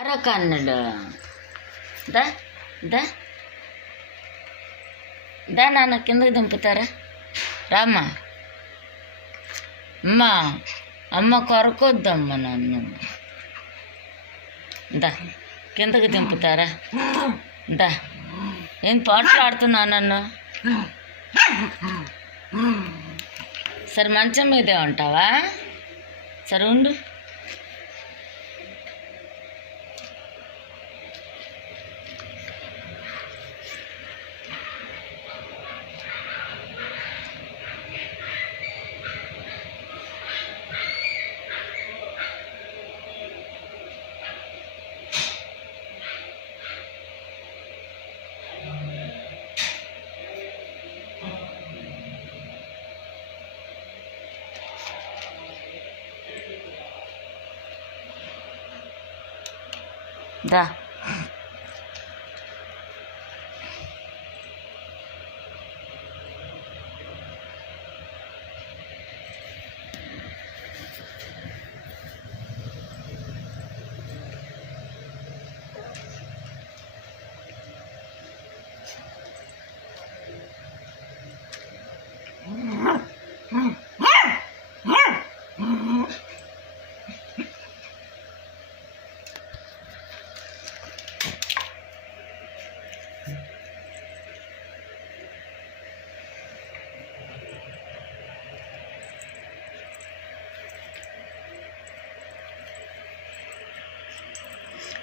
అరకన్నుడు దా దా దా నాన్న కిందకి దింపుతారా రామ్మా అమ్మా అమ్మ కొరకొద్దమ్మ నన్ను దా కిందకి దింపుతారా దా ఏం పాటలు ఆడుతున్నా నన్ను సరే మంచం మీదే ఉంటావా సరే ఉండు దా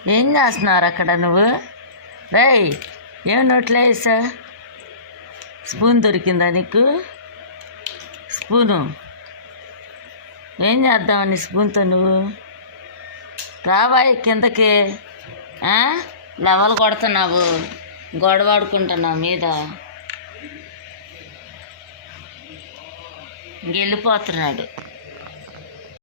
ఏం చేస్తున్నారు అక్కడ నువ్వు రేయ్ ఏం నోట్లో వేసా స్పూన్ దొరికిందా నీకు స్పూను ఏం చేద్దామని స్పూన్తో నువ్వు రావాయి కిందకి లెవెల్ కొడుతున్నావు గొడవ ఆడుకుంటున్నావు మీద వెళ్ళిపోతున్నాడు